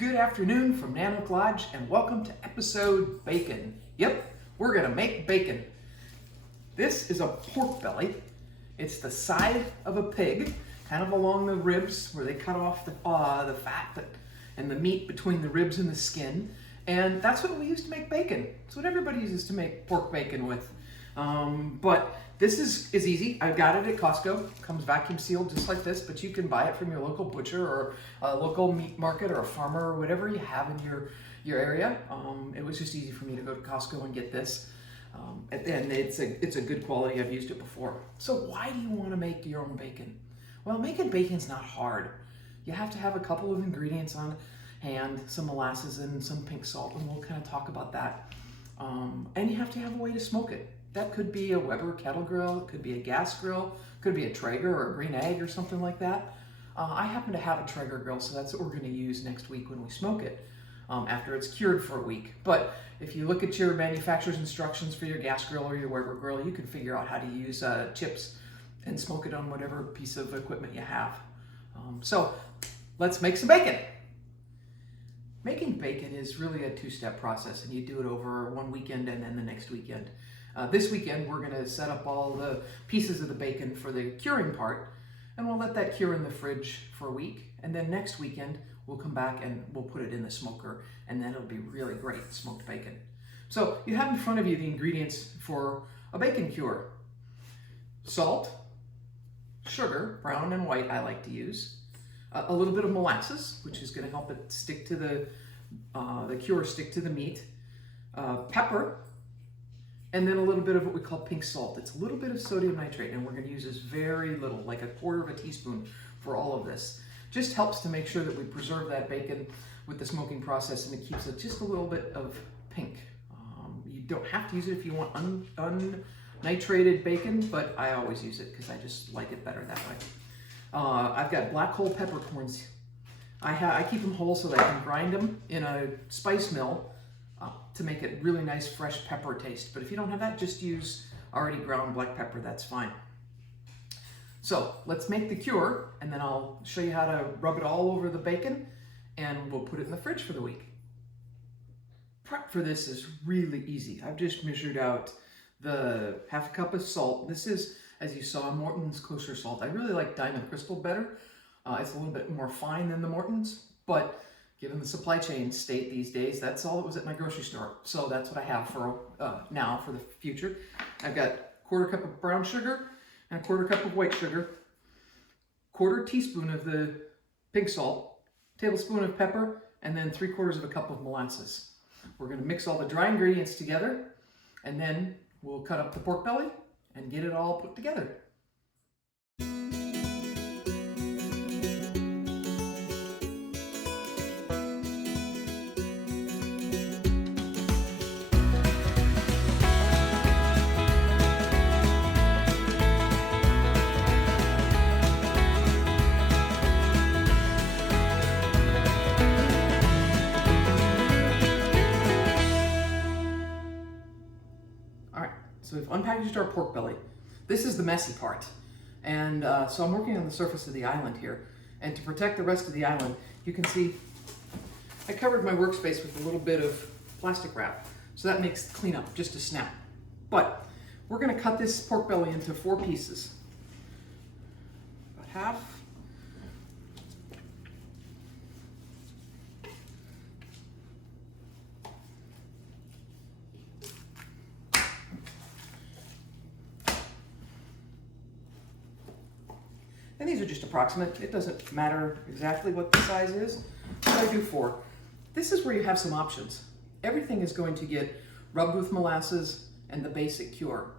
Good afternoon from Nanook Lodge and welcome to episode bacon. Yep, we're gonna make bacon. This is a pork belly. It's the side of a pig, kind of along the ribs where they cut off the fat and the meat between the ribs and the skin. And that's what we use to make bacon. It's what everybody uses to make pork bacon with. But this is easy. I got it at Costco. Comes vacuum sealed just like this, but you can buy it from your local butcher or a local meat market or a farmer or whatever you have in your area. It was just easy for me to go to Costco and get this. And it's a good quality. I've used it before. So why do you want to make your own bacon? Well, making bacon's not hard. You have to have a couple of ingredients on hand, some molasses and some pink salt, and we'll kind of talk about that. And you have to have a way to smoke it. That could be a Weber kettle grill, it could be a gas grill, it could be a Traeger or a green egg or something like that. I happen to have a Traeger grill, so that's what we're going to use next week when we smoke it, after it's cured for a week. But if you look at your manufacturer's instructions for your gas grill or your Weber grill, you can figure out how to use chips and smoke it on whatever piece of equipment you have. So let's make some bacon. Making bacon is really a two-step process, and you do it over one weekend and then the next weekend. This weekend, we're going to set up all the pieces of the bacon for the curing part, and we'll let that cure in the fridge for a week. And then next weekend, we'll come back and we'll put it in the smoker, and then it'll be really great smoked bacon. So you have in front of you the ingredients for a bacon cure. Salt, sugar, brown and white I like to use, a little bit of molasses, which is going to help it stick to the cure stick to the meat, pepper, and then a little bit of what we call pink salt. It's a little bit of sodium nitrate, and we're going to use this very little, like a quarter of a teaspoon for all of this. Just helps to make sure that we preserve that bacon with the smoking process, and it keeps it just a little bit of pink. You don't have to use it if you want unnitrated bacon, but I always use it because I just like it better that way. I've got black whole peppercorns. I keep them whole so that I can grind them in a spice mill to make it really nice fresh pepper taste. But if you don't have that, just use already ground black pepper, that's fine. So let's make the cure, and then I'll show you how to rub it all over the bacon, and we'll put it in the fridge for the week. Prep for this is really easy. I've just measured out the half a cup of salt. This is, as you saw, Morton's kosher salt. I really like Diamond Crystal better. It's a little bit more fine than the Morton's, but given the supply chain state these days, that's all that was at my grocery store. So that's what I have for now for the future. I've got quarter cup of brown sugar and a quarter cup of white sugar, quarter teaspoon of the pink salt, tablespoon of pepper, and then 3/4 of a cup of molasses. We're going to mix all the dry ingredients together, and then we'll cut up the pork belly and get it all put together. So we've unpackaged our pork belly. This is the messy part. And so I'm working on the surface of the island here. And to protect the rest of the island, you can see I covered my workspace with a little bit of plastic wrap. So that makes cleanup just a snap. But we're going to cut this pork belly into 4 pieces. About half. And these are just approximate. It doesn't matter exactly what the size is, but I do 4. This is where you have some options. Everything is going to get rubbed with molasses and the basic cure.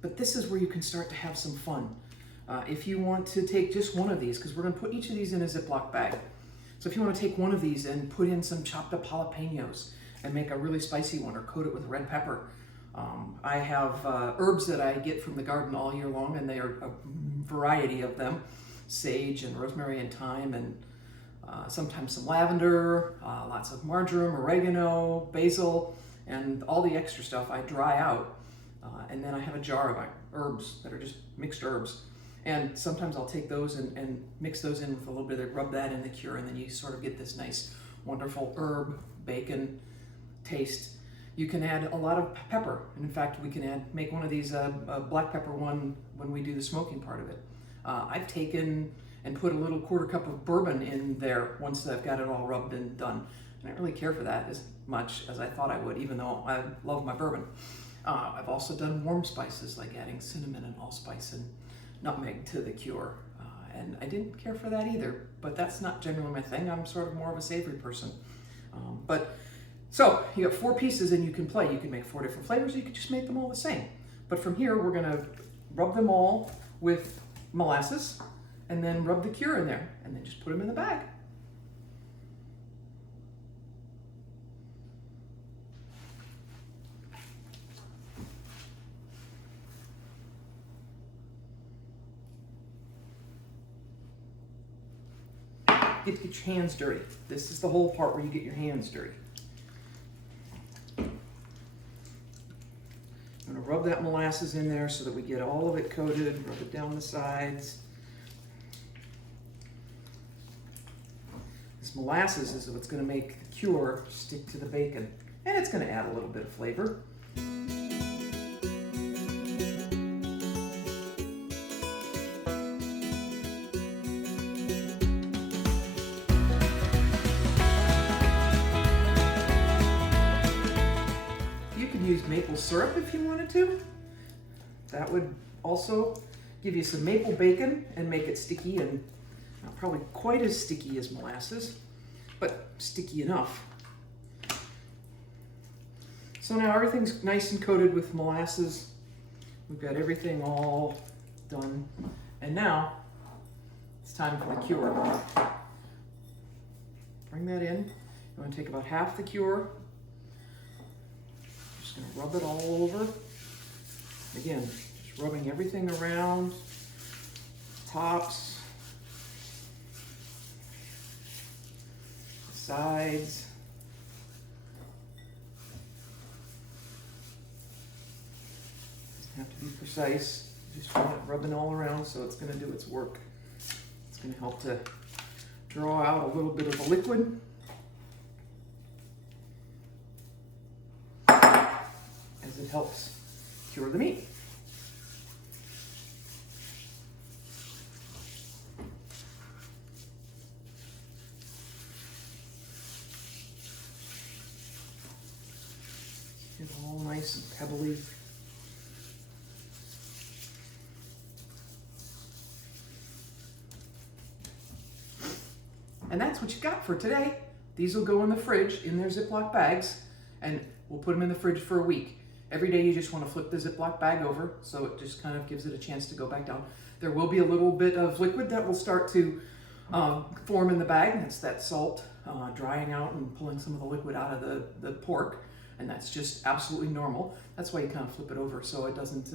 But this is where you can start to have some fun. If you want to take just one of these, because we're going to put each of these in a Ziploc bag. So if you want to take one of these and put in some chopped up jalapenos and make a really spicy one or coat it with red pepper. I have herbs that I get from the garden all year long, and they are a variety of them. Sage and rosemary and thyme, and sometimes some lavender, lots of marjoram, oregano, basil, and all the extra stuff I dry out. And then I have a jar of herbs that are just mixed herbs. And sometimes I'll take those and mix those in with a little bit of, rub that in the cure, and then you sort of get this nice wonderful herb, bacon taste. You can add a lot of pepper. And in fact, we can make one of these black pepper one when we do the smoking part of it. I've taken and put a little 1/4 cup of bourbon in there once I've got it all rubbed and done. I don't really care for that as much as I thought I would, even though I love my bourbon. I've also done warm spices like adding cinnamon and allspice and nutmeg to the cure. And I didn't care for that either, but that's not generally my thing. I'm sort of more of a savory person. So you got 4 pieces and you can play. You can make 4 different flavors, or you can just make them all the same. But from here, we're gonna rub them all with molasses and then rub the cure in there and then just put them in the bag. You get to get your hands dirty. This is the whole part where you get your hands dirty. I'm going to rub that molasses in there so that we get all of it coated, rub it down the sides. This molasses is what's going to make the cure stick to the bacon, and it's going to add a little bit of flavor. Use maple syrup if you wanted to. That would also give you some maple bacon and make it sticky, and not probably quite as sticky as molasses, but sticky enough. So now everything's nice and coated with molasses. We've got everything all done, and now it's time for the cure. Bring that in. You want to take about half the cure. Gonna rub it all over. Again, just rubbing everything around, tops, sides. Doesn't have to be precise. You just want it rubbing all around, so it's gonna do its work. It's gonna help to draw out a little bit of the liquid. It helps cure the meat. Get all nice and pebbly. And that's what you got for today. These will go in the fridge in their Ziploc bags, and we'll put them in the fridge for a week. Every day you just want to flip the Ziploc bag over, so it just kind of gives it a chance to go back down. There will be a little bit of liquid that will start to form in the bag, and it's that salt drying out and pulling some of the liquid out of the pork, and that's just absolutely normal. That's why you kind of flip it over, so it doesn't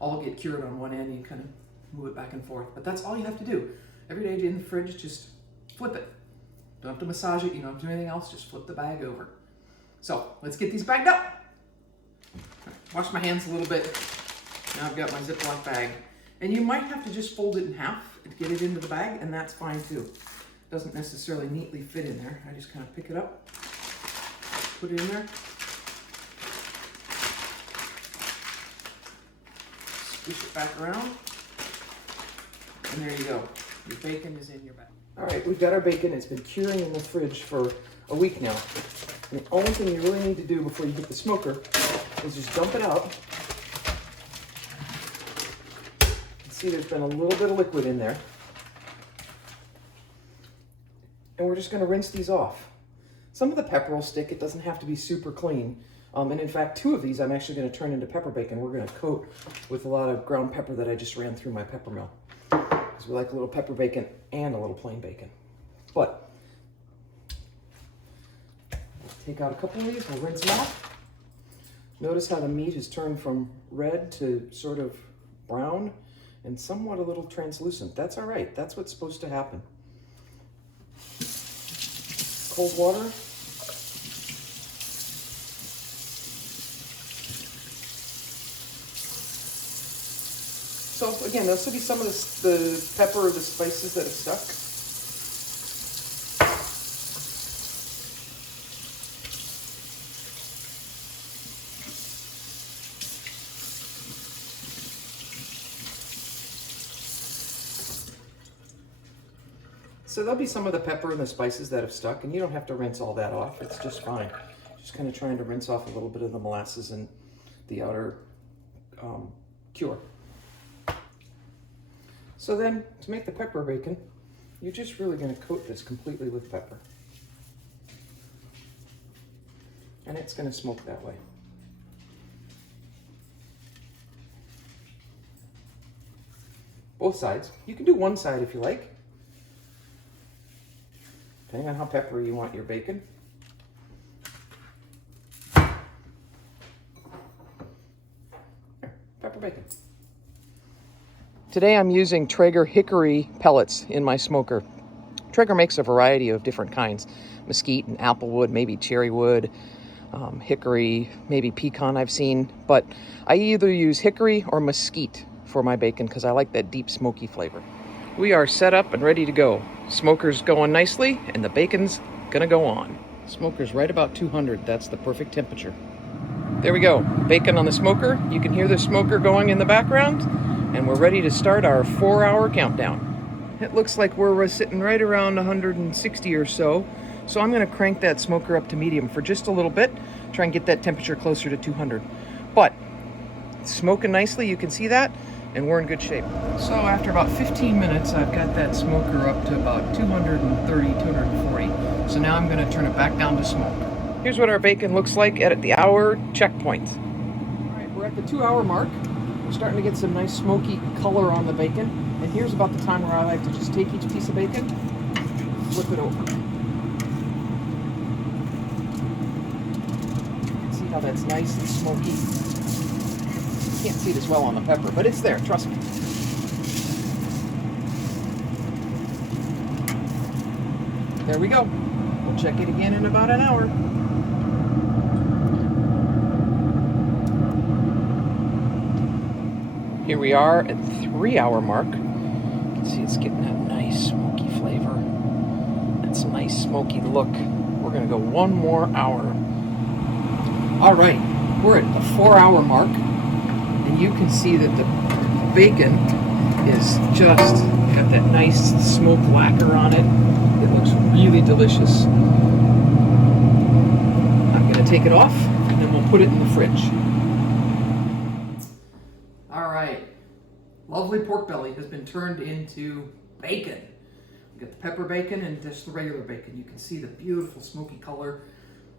all get cured on one end. You kind of move it back and forth, but that's all you have to do. Every day in the fridge, just flip it. Don't have to massage it, you don't have to do anything else, just flip the bag over. So let's get these bagged up. Wash my hands a little bit. Now I've got my Ziploc bag. And you might have to just fold it in half to get it into the bag, and that's fine too. Doesn't necessarily neatly fit in there. I just kind of pick it up, put it in there, squish it back around, and there you go. Your bacon is in your bag. All right, we've got our bacon. It's been curing in the fridge for a week now. And the only thing you really need to do before you get the smoker is just dump it out. You can see there's been a little bit of liquid in there. And we're just going to rinse these off. Some of the pepper will stick. It doesn't have to be super clean. And in fact, 2 of these I'm actually going to turn into pepper bacon. We're going to coat with a lot of ground pepper that I just ran through my pepper mill. Because we like a little pepper bacon and a little plain bacon. But take out a couple of these, we'll rinse them out. Notice how the meat has turned from red to sort of brown and somewhat a little translucent. That's all right, that's what's supposed to happen. Cold water. So again, there'll still be some of the pepper or the spices that have stuck. So there'll be some of the pepper and the spices that have stuck, and you don't have to rinse all that off. It's just fine. Just kind of trying to rinse off a little bit of the molasses and the outer cure. So then, to make the pepper bacon, you're just really going to coat this completely with pepper. And it's going to smoke that way. Both sides. You can do one side if you like, depending on how peppery you want your bacon. There, pepper bacon. Today I'm using Traeger hickory pellets in my smoker. Traeger makes a variety of different kinds. Mesquite and applewood, maybe cherry wood, hickory, maybe pecan I've seen. But I either use hickory or mesquite for my bacon because I like that deep smoky flavor. We are set up and ready to go. Smoker's going nicely and the bacon's gonna go on. Smoker's right about 200. That's the perfect temperature. There we go. Bacon on the smoker. You can hear the smoker going in the background. And we're ready to start our 4-hour countdown. It looks like we're sitting right around 160 or so. So I'm gonna crank that smoker up to medium for just a little bit, try and get that temperature closer to 200. But it's smoking nicely, you can see that, and we're in good shape. So after about 15 minutes, I've got that smoker up to about 230, 240. So now I'm gonna turn it back down to smoke. Here's what our bacon looks like at the hour checkpoint. All right, we're at the 2-hour mark. We're starting to get some nice smoky color on the bacon. And here's about the time where I like to just take each piece of bacon, flip it over. See how that's nice and smoky? You can't see it as well on the pepper, but it's there, trust me. There we go. We'll check it again in about an hour. Here we are at the 3-hour mark. You can see it's getting that nice smoky flavor. That's a nice smoky look. We're gonna go one more hour. All right, we're at the 4-hour mark, and you can see that the bacon is just got that nice smoke lacquer on it. It looks really delicious. I'm gonna take it off, and then we'll put it in the fridge. All right, lovely pork belly has been turned into bacon. We got the pepper bacon and just the regular bacon. You can see the beautiful smoky color.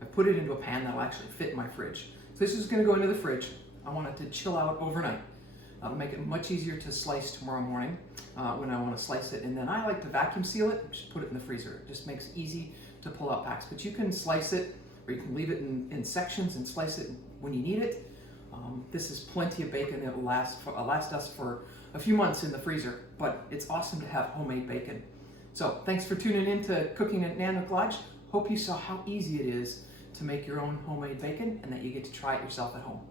I put it into a pan that'll actually fit in my fridge. So this is gonna go into the fridge. I want it to chill out overnight. That'll make it much easier to slice tomorrow morning when I wanna slice it. And then I like to vacuum seal it, just put it in the freezer. It just makes it easy to pull out packs. But you can slice it, or you can leave it in sections and slice it when you need it. This is plenty of bacon that will last us for a few months in the freezer, but it's awesome to have homemade bacon. So thanks for tuning in to Cooking at Nanook Lodge. Hope you saw how easy it is to make your own homemade bacon and that you get to try it yourself at home.